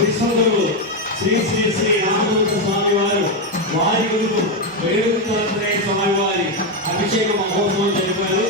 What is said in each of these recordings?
విశ్వగురువు శ్రీ శ్రీ శ్రీ రామదూత స్వామి వారు వారి గురువు వేణుగోపాలాచార్య స్వామి వారి అభిషేక మహోత్సవం జరిపారు.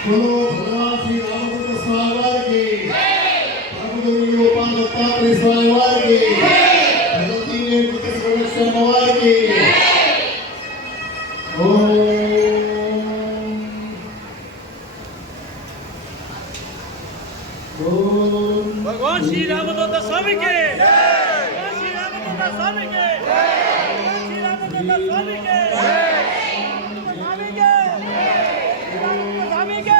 बोलो भगवान श्री रामदूत स्वामी वारी वेणुगोपालाचार्य स्वामी वारी भगवती वेंकटेश्वर वारी भगवान श्री रामदूत स्वामी के भगवान श्री रामदूत स्वामी के भगवान श्री रामदूत स्वामी के स्वामी के